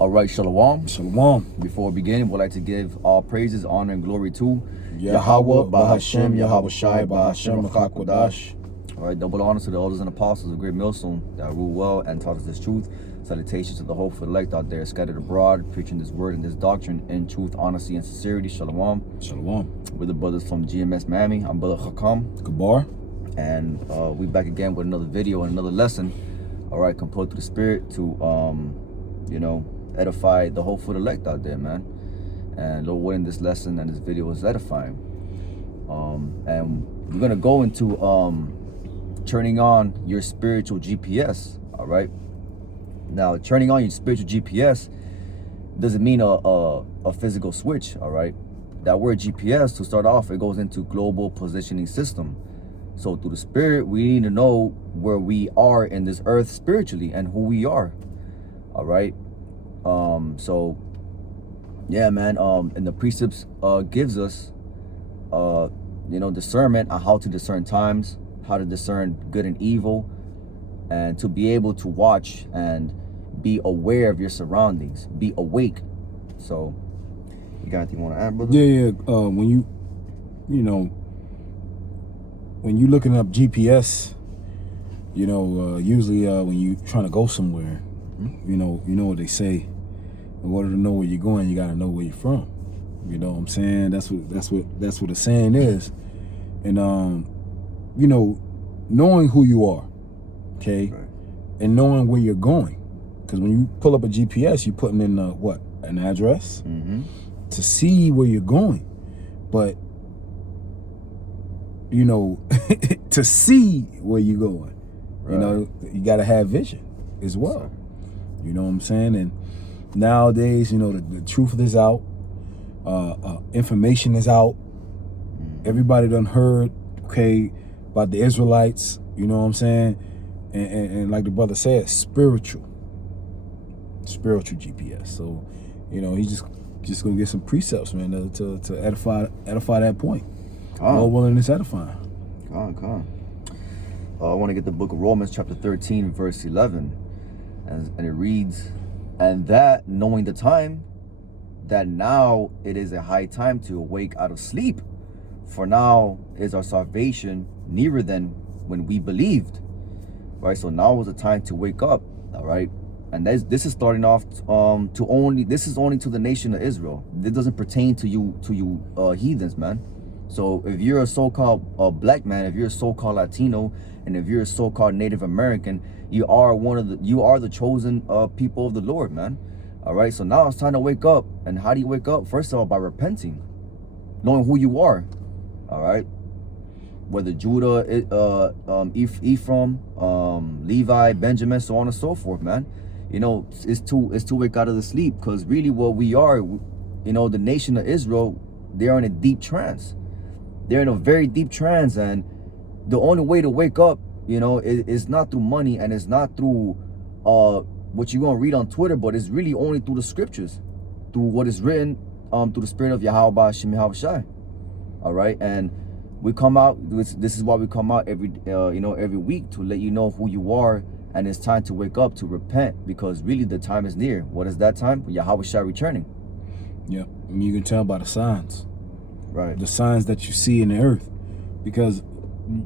All right, Shalom. Shalom. Before we begin, we'd like to give all praises, honor, and glory to Yahweh, Bahashem, Yahweh Shai, Bahashem, Chakodash. All right, double honors to the elders and apostles of Great Millstone that rule well and taught us this truth. Salutations to the hopeful elect out there scattered abroad, preaching this word and this doctrine in truth, honesty, and sincerity. Shalom. Shalom. We're the brothers from GMS Miami. I'm Brother Hakam. Kabar. And we back again with another video and another lesson. All right, compelled through the Spirit to, edify the hopeful elect out there, man. And Lord willing, this lesson and this video is edifying. And we're gonna go into turning on your spiritual GPS. All right. Now, turning on your spiritual GPS doesn't mean a physical switch. All right. That word GPS, to start off, it goes into global positioning system. So through the Spirit, we need to know where we are in this earth spiritually and who we are. All right. So yeah, man. And the precepts gives us discernment on how to discern times, how to discern good and evil, and to be able to watch and be aware of your surroundings, be awake. So you got anything you want to add, brother? Yeah. When you looking up GPS, usually when you trying to go somewhere, you know what they say. In order to know where you're going, you got to know where you're from. You know what I'm saying? That's what the saying is. And knowing who you are, okay, right, and knowing where you're going, because when you pull up a GPS, you're putting in an address to see where you're going, but to see where you're going, right, you got to have vision as well. You know what I'm saying? And nowadays, the truth is out, information is out. Everybody done heard, about the Israelites. You know what I'm saying? And like the brother said, spiritual GPS. So, he's just gonna get some precepts, man, to edify that point. Lord willing, it's edifying. I want to get the book of Romans chapter 13, verse 11. And it reads, and that knowing the time, that now it is a high time to awake out of sleep. For now is our salvation nearer than when we believed. Right? So now is the time to wake up. All right. And this is starting off this is only to the nation of Israel. This doesn't pertain to you heathens, man. So if you're a so-called black man, if you're a so-called Latino, and if you're a so-called Native American, you are the chosen people of the Lord, man. All right. So now it's time to wake up. And how do you wake up? First of all, by repenting, knowing who you are. All right. Whether Judah, Ephraim, Levi, Benjamin, so on and so forth, man. It's to wake out of the sleep, because really what we are, the nation of Israel, they're in a deep trance. They're in a very deep trance, and the only way to wake up, is not through money, and it's not through what you're gonna read on Twitter, but it's really only through the scriptures, through what is written, through the Spirit of Yahweh Bahashem Yahweh Shai. All right, and we come out. This is why we come out every week, to let you know who you are, and it's time to wake up, to repent, because really the time is near. What is that time? Yahweh Shai returning. Yeah, you can tell by the signs. Right. The signs that you see in the earth, because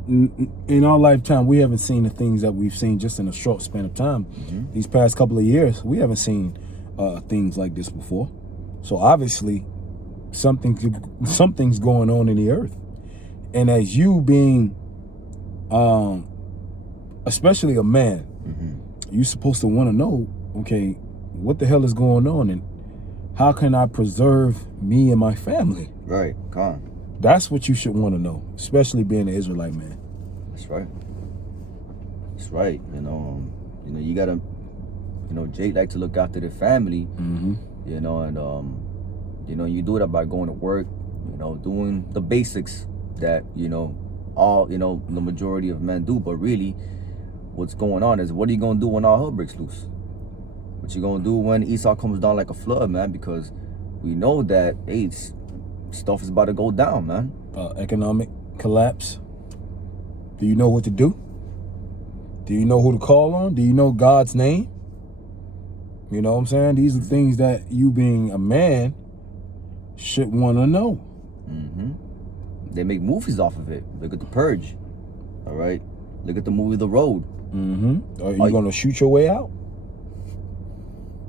in our lifetime, we haven't seen the things that we've seen just in a short span of time. These past couple of years, we haven't seen things like this before. So obviously, something's going on in the earth. And as you being, especially a man, you're supposed to want to know, what the hell is going on, and how can I preserve me and my family? Right, That's what you should want to know, especially being an Israelite man. That's right. That's right. You gotta, Jake like to look after the family. And you do that by going to work, doing the basics that the majority of men do. But really, what's going on is, what are you gonna do when all hell breaks loose? What you gonna do when Esau comes down like a flood, man? Because we know that stuff is about to go down, man. Economic collapse. Do you know what to do? Do you know who to call on? Do you know God's name? You know what I'm saying? These are things that you being a man should want to know. They make movies off of it. Look at The Purge. All right. Look at the movie The Road. Are you going to shoot your way out?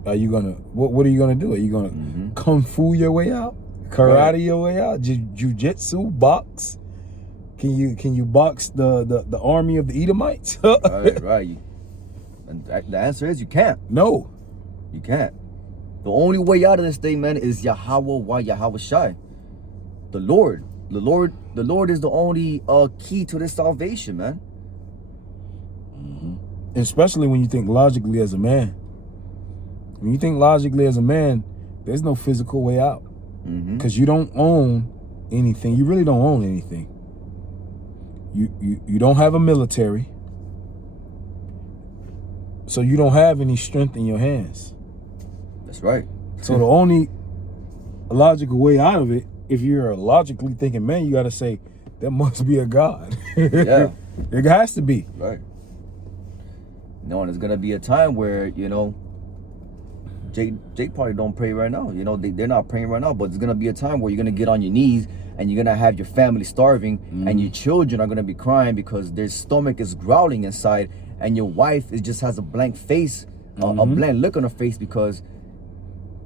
Are you going to, what are you going to do? Are you going to kung fu your way out? Karate your way out? Jiu-jitsu? Box? Can you box the army of the Edomites? Right. And the answer is you can't. No. You can't. The only way out of this thing, man, is Yahweh wa Yahweh Shai. The Lord. The Lord is the only key to this salvation, man. Especially when you think logically as a man. When you think logically as a man, there's no physical way out. Because you don't own anything. You really don't own anything. You don't have a military. So you don't have any strength in your hands. That's right. So the only logical way out of it, if you're a logically thinking man, you got to say, there must be a God. Yeah. There has to be. Right. No, and there's going to be a time where, you know, Jake probably don't pray right now. You know, they're not praying right now, but there's going to be a time where you're going to get on your knees and you're going to have your family starving and your children are going to be crying because their stomach is growling inside and your wife just has a blank face, a blank look on her face because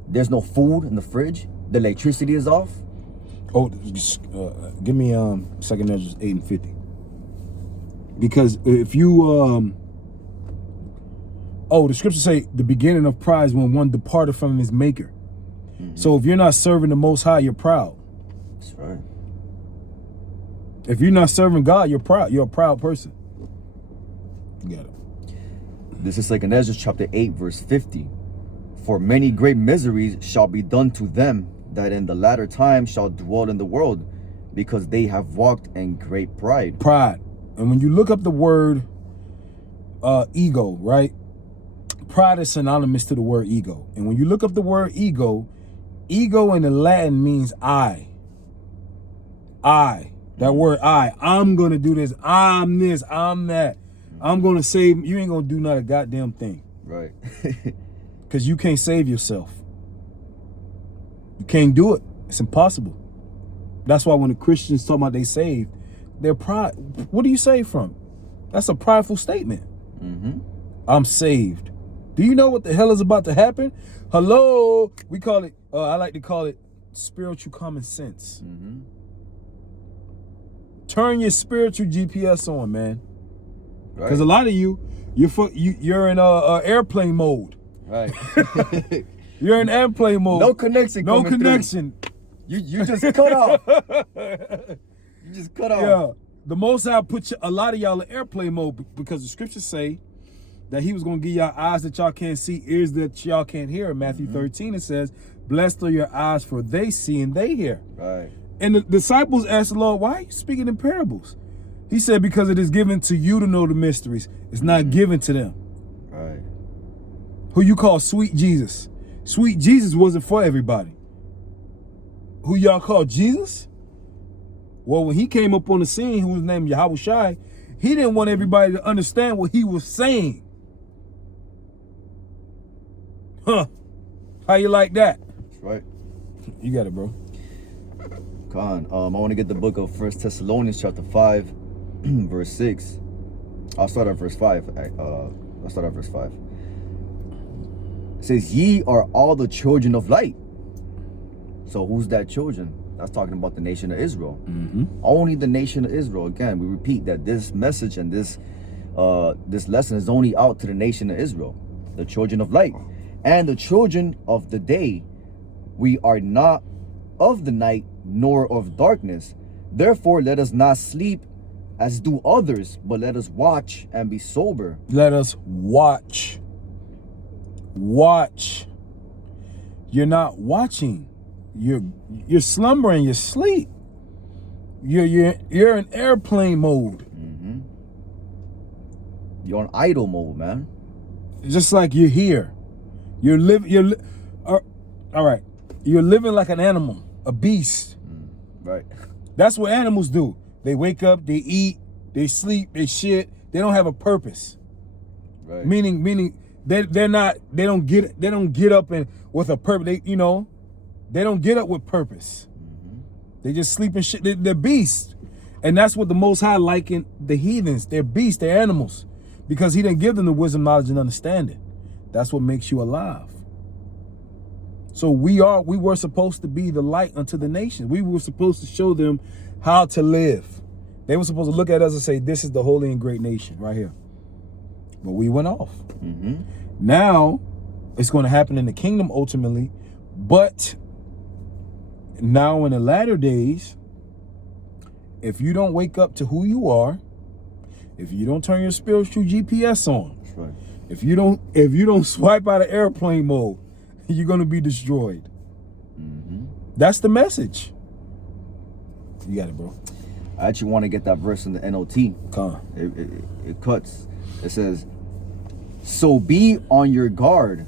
there's no food in the fridge. The electricity is off. Oh, give me Second Ezra 8:50. Because if you the scriptures say the beginning of pride is when one departed from his maker. So if you're not serving the Most High, you're proud. That's right. If you're not serving God, you're proud. You're a proud person. You got it. This is Second Ezra chapter 8, verse 50. For many great miseries shall be done to them that in the latter time shall dwell in the world, because they have walked in great pride. Pride. And when you look up the word ego, right? Pride is synonymous to the word ego. And when you look up the word ego in the Latin means I. That word I. I'm going to do this. I'm this. I'm that. I'm going to save. You ain't going to do not a goddamn thing. Right. Because you can't save yourself. You can't do it. It's impossible. That's why when the Christians talk about they saved, they're pride. What do you save from? That's a prideful statement. I'm saved. Do you know what the hell is about to happen? Hello. We call it, I like to call it spiritual common sense. Turn your spiritual GPS on, man. Because a lot of you're in airplane mode. Right. You're in airplane mode. No connection. No connection. You just cut off. You just cut off. Yeah. The Most High put a lot of y'all in airplane mode because the scriptures say that he was going to give y'all eyes that y'all can't see, ears that y'all can't hear. In Matthew 13, it says, blessed are your eyes for they see and they hear. Right. And the disciples asked the Lord, why are you speaking in parables? He said, because it is given to you to know the mysteries. It's not given to them. Right. Who you call sweet Jesus. Sweet Jesus wasn't for everybody. Who y'all call Jesus? Well, when he came up on the scene, who was named Yahweh Shai, he didn't want everybody to understand what he was saying. Huh. How you like that? That's right. You got it, bro. Khan, I want to get the book of 1 Thessalonians chapter 5, verse 6. I'll start at verse 5. I'll start at verse 5. It says, ye are all the children of light. So who's that children? That's talking about the nation of Israel. Only the nation of Israel. Again, we repeat that this message and this lesson is only out to the nation of Israel, the children of light. And the children of the day, we are not of the night nor of darkness. Therefore, let us not sleep as do others, but let us watch and be sober. Let us watch. Watch. You're not watching. You're slumbering. You're asleep. You're in airplane mode. You're on idle mode, man. Just like you're here. All right. You're living like an animal, a beast. Right. That's what animals do. They wake up, they eat, they sleep, they shit. They don't have a purpose. Right. Meaning They don't get up and with a purpose. They don't get up with purpose. They just sleep and shit. They're beasts. And that's what the Most High likened the heathens. They're beasts, they're animals. Because he didn't give them the wisdom, knowledge, and understanding. That's what makes you alive. So we were supposed to be the light unto the nations. We were supposed to show them how to live. They were supposed to look at us and say, this is the holy and great nation right here. But we went off. Now, it's going to happen in the kingdom ultimately. But now in the latter days, if you don't wake up to who you are, if you don't turn your spiritual GPS on, That's right. if you don't swipe out of airplane mode, you're going to be destroyed. That's the message. You got it, bro. I actually want to get that verse in the NLT. Come on. It cuts. It says, so be on your guard,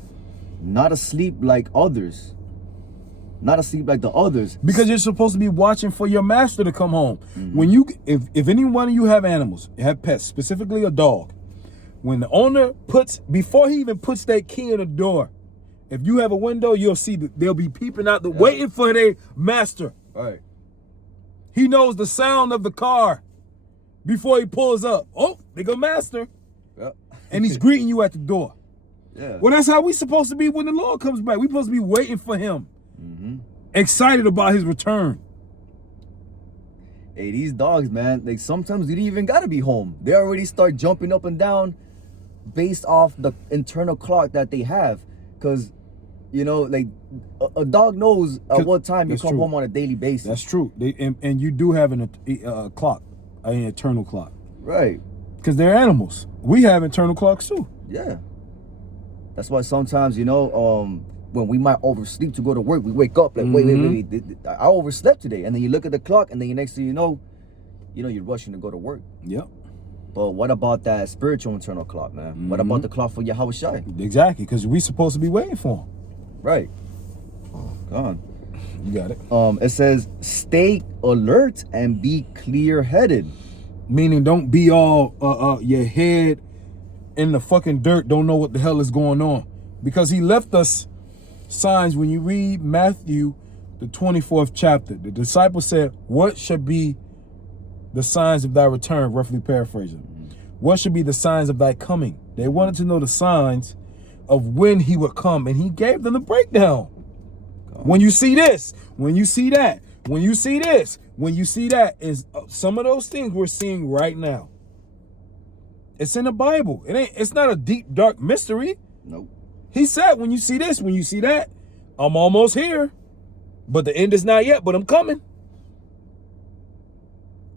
not asleep like others. Not asleep like the others. Because you're supposed to be watching for your master to come home. When you, if any one of you have animals, have pets, specifically a dog, when the owner before he even puts that key in the door, if you have a window, you'll see that they'll be peeping out, waiting for their master. Right. He knows the sound of the car before he pulls up. Oh, they go master. Yep. And he's greeting you at the door. Yeah. Well, that's how we supposed to be when the Lord comes back. We're supposed to be waiting for him. Excited about his return. Hey, these dogs, man, like sometimes you don't even gotta be home. They already start jumping up and down based off the internal clock that they have. Cause, like a dog knows at what time you come home on a daily basis. That's true. And you do have a clock, an internal clock. Right. Because they're animals. We have internal clocks too. Yeah. That's why sometimes, when we might oversleep to go to work, we wake up like, wait, I overslept today. And then you look at the clock, and then the next thing you know, you're rushing to go to work. Yep. But what about that spiritual internal clock, man? What about the clock for Yahweh Shai? Exactly, because we're supposed to be waiting for him. Right. Oh, God. You got it. It says, stay alert and be clear-headed. Meaning, don't be all your head in the fucking dirt, don't know what the hell is going on. Because he left us signs. When you read Matthew, the 24th chapter, the disciples said, what should be the signs of thy return? Roughly paraphrasing. What should be the signs of thy coming? They wanted to know the signs of when he would come, and he gave them the breakdown. When you see this, when you see that, when you see this, when you see that, is some of those things we're seeing right now. It's in the Bible. It's not a deep, dark mystery. Nope. He said, when you see this, when you see that, I'm almost here. But the end is not yet, but I'm coming.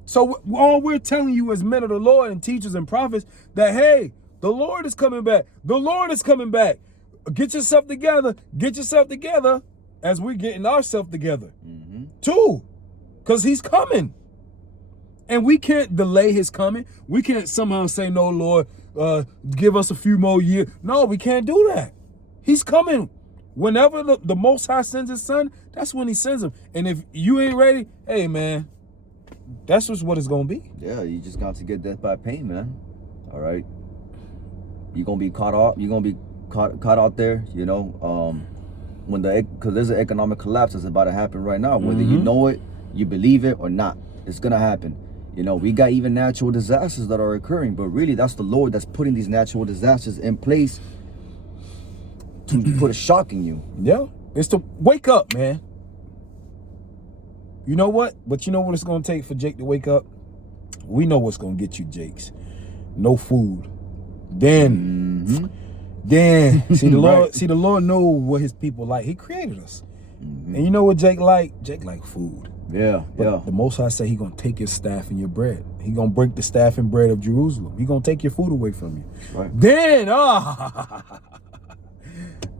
So all we're telling you as men of the Lord and teachers and prophets that, hey, the Lord is coming back. The Lord is coming back. Get yourself together. Get yourself together as we're getting ourselves together. Too. Because he's coming. And we can't delay his coming. We can't somehow say, no, Lord, give us a few more years. No, we can't do that. He's coming. Whenever the Most High sends his son, that's when he sends him. And if you ain't ready, hey, man, that's just what it's going to be. Yeah, you just got to get death by pain, man. All right. You're going to be caught out. You're going to be caught out there, because there's an economic collapse that's about to happen right now. Whether you know it, you believe it or not, it's going to happen. We got even natural disasters that are occurring, but really that's the Lord that's putting these natural disasters in place to put a shock in you. Yeah, it's to wake up, man. You know what? But you know what it's going to take for Jake to wake up? We know what's going to get you, Jakes. No food. Then see the Lord. Right. See the Lord know what his people like. He created us, and you know what Jake like? Jake like food. Yeah, But the Most High say he gonna take your staff and your bread. He gonna break the staff and bread of Jerusalem. He gonna take your food away from you. Right.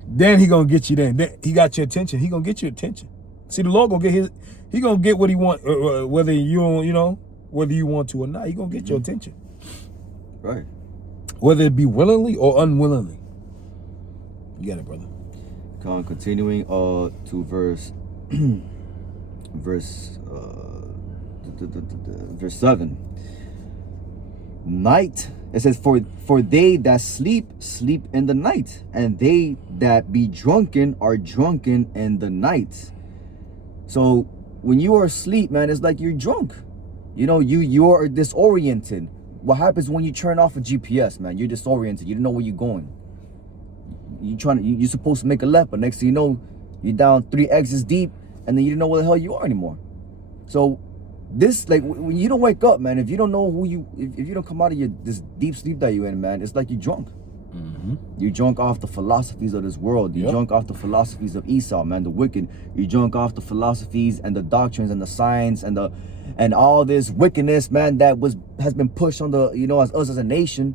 Then he gonna get you. Then he got your attention. He gonna get your attention. See, the Lord gonna get his. He gonna get what he want, whether whether you want to or not. He gonna get your attention. Right. Whether it be willingly or unwillingly. You got it, brother. Continuing to verse 7. night. It says, for they that sleep in the night, and they that be drunken are drunken in the night. So when you are asleep, man, it's like you're drunk. You know, you're disoriented. What happens when you turn off a GPS, man? You're disoriented. You don't know where you're going. You're supposed to make a left, but next thing you know, you're down 3 exits deep, and then you don't know where the hell you are anymore. So this, like, when you don't wake up, man, if you don't know who if you don't come out of this deep sleep that you're in, man, it's like you're drunk. You're drunk off the philosophies of this world. You're drunk off the philosophies of Esau, man, the wicked. You're drunk off the philosophies and the doctrines and the science and all this wickedness, man, that has been pushed on the, you know, as us as a nation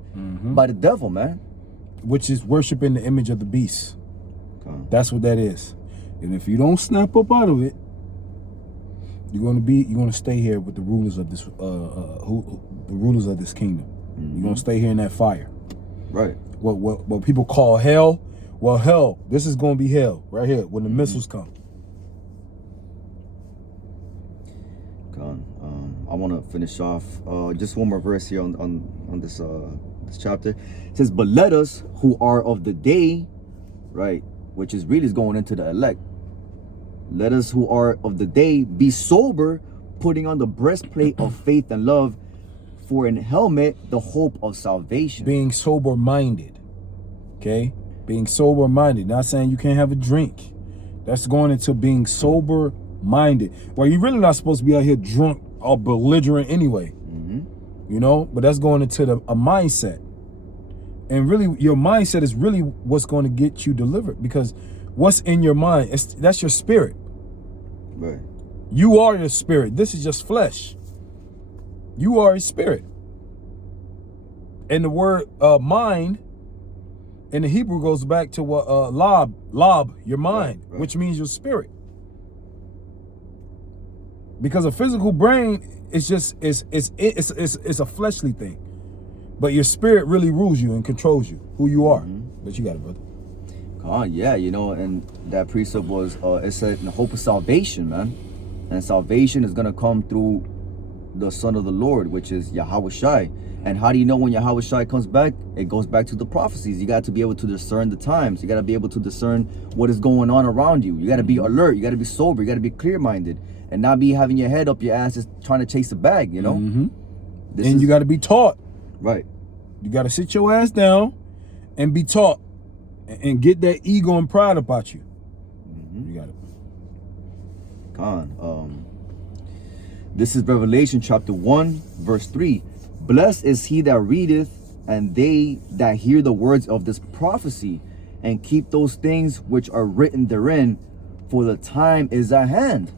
by the devil, man. Which is worshiping the image of the beast. Okay. That's what that is. And if you don't snap up out of it, you're gonna stay here with the rulers of this the rulers of this kingdom. You're gonna stay here in that fire. Right. What people call hell. Well, hell, this is gonna be hell right here when the missiles come. I want to finish off just one more verse here on this chapter. It says, but let us who are of the day, right, which is really going into the elect, let us who are of the day be sober, putting on the breastplate of faith and love, for in helmet the hope of salvation. Being sober minded. Okay, being sober minded. Not saying you can't have a drink. That's going into being sober minded. Well, you're really not supposed to be out here drunk or belligerent anyway. You know, but that's going into a mindset. And really, your mindset is really what's going to get you delivered, because what's in your mind, that's your spirit. Right. You are your spirit. This is just flesh. You are a spirit. And the word mind in the Hebrew goes back to what lob, your mind, right. which means your spirit. Because a physical brain is just it's a fleshly thing, but your spirit really rules you and controls you, who you are. But you got it, brother. Yeah, you know, and that precept was it said the hope of salvation, man, and salvation is gonna come through the Son of the Lord, which is Yahweh Shai. And how do you know when Yahweh Shai comes back? It goes back to the prophecies. You got to be able to discern the times. You got to be able to discern what is going on around you. You got to be alert. You got to be sober. You got to be clear-minded, and not be having your head up your ass just trying to chase a bag, you know? And you got to be taught. Right. You got to sit your ass down and be taught and get that ego and pride about you. You got it. This is Revelation chapter 1, verse 3. Blessed is he that readeth, and they that hear the words of this prophecy, and keep those things which are written therein, for the time is at hand.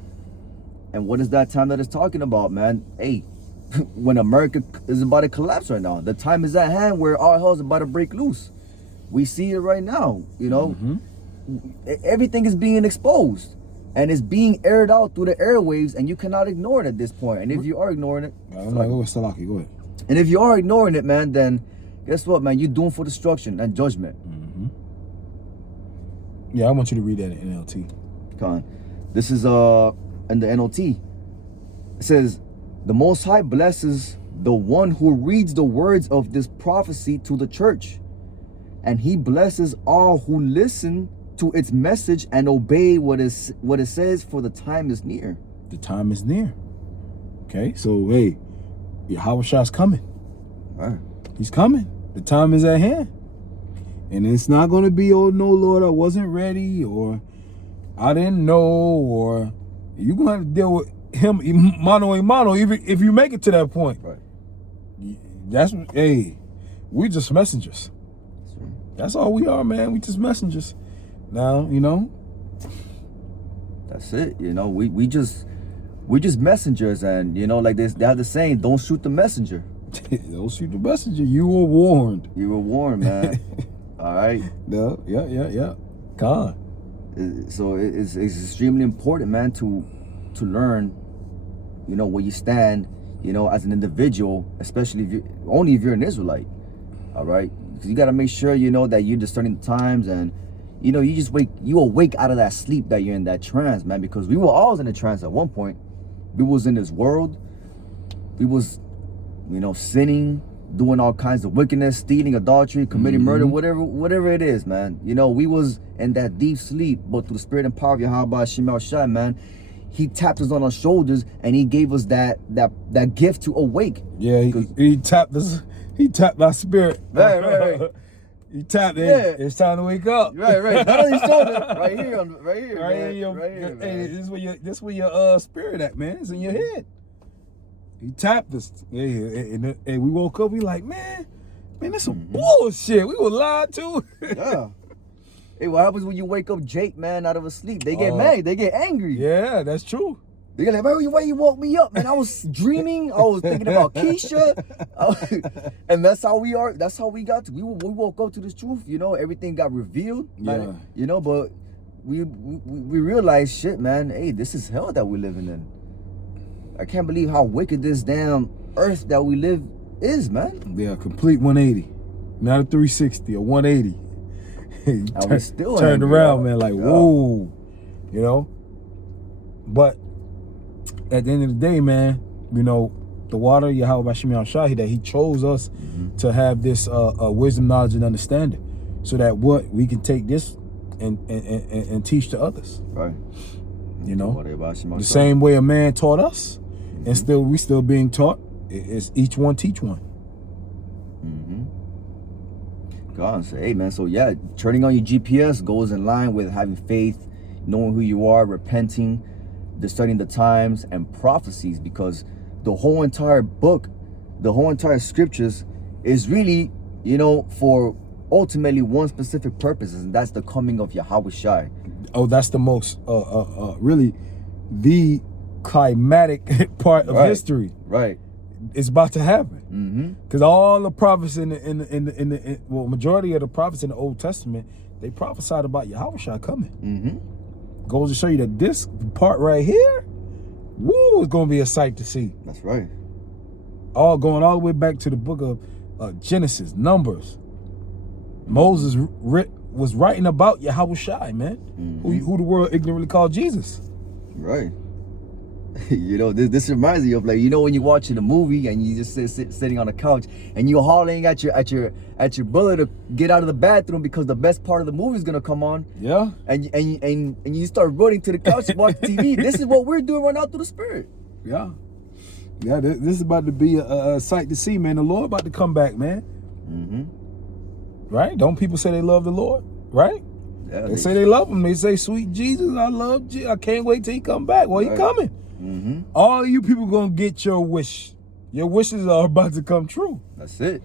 And what is that time that it's talking about, man? Hey, when America is about to collapse right now, the time is at hand where all hell is about to break loose. We see it right now, you know. Everything is being exposed, and it's being aired out through the airwaves, and you cannot ignore it at this point. And if you are ignoring it, go ahead. And if you are ignoring it, man, then guess what, man? You're doomed for destruction and judgment. Yeah, I want you to read that in NLT. This is in the NLT. It says, the Most High blesses the one who reads the words of this prophecy to the church, and he blesses all who listen to its message and obey what it says, for the time is near. The time is near. Okay, so hey, Yahweh Shai's coming. Right. He's coming. The time is at hand. And it's not going to be, oh no, Lord, I wasn't ready, or I didn't know, or you're going to have to deal with him mano a mano, even if you make it to that point. Right. That's, hey, we're just messengers. That's all we are, man. We just messengers. Now, you know. That's it. You know, we're just messengers, and you know, like this, they have the saying, don't shoot the messenger. Don't shoot the messenger. You were warned. You were warned, man. All right. Yeah. God. So it's extremely important, man, to learn, you know, where you stand, you know, as an individual, especially if you're an Israelite. All right, because you got to make sure, you know, that you're discerning the times, and you know, you awake out of that sleep that you're in, that trance, man, because we were always in a trance at one point. We was in this world. We was, you know, sinning, doing all kinds of wickedness, stealing, adultery, committing murder, whatever it is, man. You know, we was in that deep sleep, but through the spirit and power of Yahweh Hashem Shai, man, he tapped us on our shoulders and he gave us that gift to awake. Yeah, he tapped us. He tapped our spirit. Right. He tapped it. Yeah. It's time to wake up. Right. Not on your shoulder. Right here, man. Right here, man. Hey, this where your spirit at, man. It's in your head. He tapped us. Yeah, and we woke up. We like, man, that's some bullshit. We were lied to. Yeah. Hey, what happens when you wake up Jake, man, out of a sleep? They get mad. They get angry. Yeah, that's true. They get like, why you woke me up, man? I was dreaming. I was thinking about Keisha. And that's how we are. That's how we got to. We woke up to this truth. You know, everything got revealed. Yeah. Like, you know, but we realized, shit, man. Hey, this is hell that we're living in. I can't believe how wicked this damn earth that we live is, man. Yeah, complete 180, not a 360, a 180. And we still turned angry, around, man. Like, whoa, you know. But at the end of the day, man, you know, the water, Yahweh Hashem Shahi, that he chose us to have this wisdom, knowledge, and understanding, so that what we can take this and teach to others. Right. You know, the same way a man taught us, and we still being taught. It's each one teach one. God say, hey, man. So yeah, turning on your GPS goes in line with having faith, knowing who you are, repenting, studying the times and prophecies, because the whole entire book, the whole entire scriptures is really, you know, for ultimately one specific purpose, and that's the coming of Yahweh Shai. Oh, that's the most really the climatic part of history. Right. It's about to happen. Because all the prophets in the majority of the prophets in the Old Testament, they prophesied about Yahweh Shai coming. Goes to show you that this part right here, woo, is going to be a sight to see. That's right. Going all the way back to the book of Genesis, Numbers. Moses was writing about Yahweh Shai, man, who the world ignorantly called Jesus. Right. You know, this reminds me of, like, you know, when you're watching a movie and you just sitting on the couch and you're hollering at your brother to get out of the bathroom because the best part of the movie is gonna come on. Yeah. And you start running to the couch to watch TV. This is what we're doing right now through the Spirit. Yeah. Yeah. This is about to be a sight to see, man. The Lord about to come back, man. Right? Don't people say they love the Lord? Right? Yeah, they say they love him. They say, sweet Jesus, I love Jesus. I can't wait till he come back. Well, he coming. All you people gonna get your wish. Your wishes are about to come true. That's it.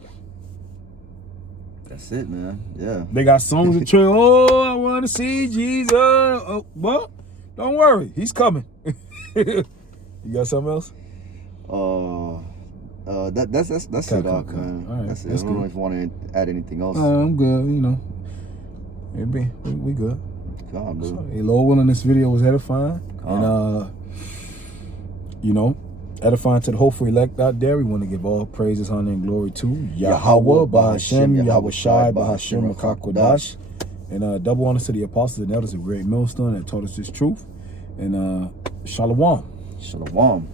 That's it, man. Yeah. They got songs that trail. Oh, I want to see Jesus. Oh, well, don't worry, he's coming. You got something else? That's it, Doc, man. All right, that's it. I don't know if you want to add anything else. I'm good. You know, we good. Calm, dude. So, hey, Lord willing, this video was edifying, and you know, edifying to the hopeful elect out there. We want to give all praises, honor, and glory to Yahweh, Bahashem, Yahweh Shai, Bahashem, Makakodash, and double honors to the apostles and elders of Great Millstone that taught us this truth, and Shalom. Shalom.